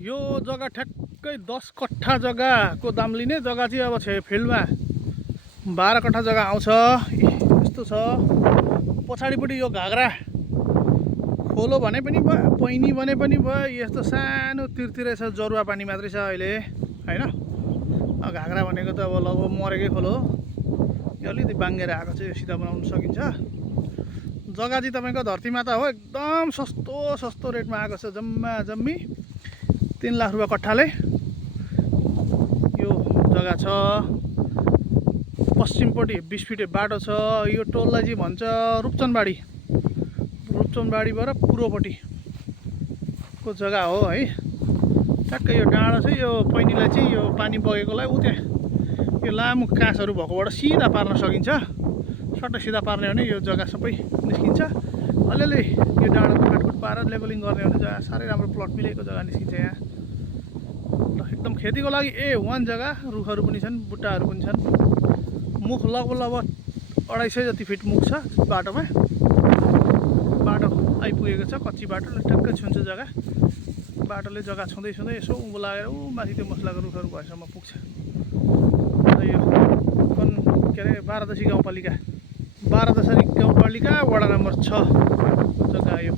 यो जग्गा ठ्याक्कै 10 कट्ठा जग्गाको दाम लिने जग्गा चाहिँ अब फिल्डमा 12 कट्ठा जग्गा आउँछ। यस्तो छ पछाडिपट्टि यो घाग्रा खोलो भने पनि भयो, पैनी भने पनि भयो। यस्तो सानो तिरतिरै छ, जरुवा पानी मात्रै छ अहिले हैन। घाग्रा भनेको त अब लगभग मरेकै खोलो हो। यो अलिकति बाङ्गेर आएको छ, यो सिधा बनाउन सकिन्छ। जग्गा चाहिँ तपाईँको धरती माता हो, एकदम सस्तो रेटमा आएको छ। जम्मा जम्मी 3 लाख रुपियाँ कट्ठाले यो जग्गा छ। पश्चिमपट्टि 20 फिटे बाटो छ। यो टोललाई चाहिँ भन्छ रूपचनबाडी। रूपचनबाडीबाट पूर्वपट्टिको जग्गा हो है। ठ्याक्कै यो डाँडो चाहिँ यो पैनीलाई चाहिँ यो पानी बगेकोलाई उ त्यहाँ यो लामो काँसहरू भएकोबाट सिधा पार्न सकिन्छ। सट्ट सिधा पार्ने भने यो जग्गा सबै निस्किन्छ। अलिअलि यो डाँडोको काटकुट पारेर लेभलिङ गर्ने भने जग्गा साह्रै राम्रो प्लट मिलेको जग्गा निस्किन्छ यहाँ। ल एकदम खेतीको लागि A1 जग्गा। रुखहरू पनि छन्, बुट्टाहरू पनि छन्। मुख लगभग 250 जति फिट मुख छ बाटोमा। बाटो आइपुगेको छ, कच्ची बाटो ठ्याक्कै छुन्छ जग्गा। बाटोले जग्गा छुँदै यसो उँभो लागेर माथि त्यो मसलाको रुखहरू भएसम्म पुग्छ। यो के अरे बारादशी गाउँपालिका वडा नम्बर 6 जग्गा यो।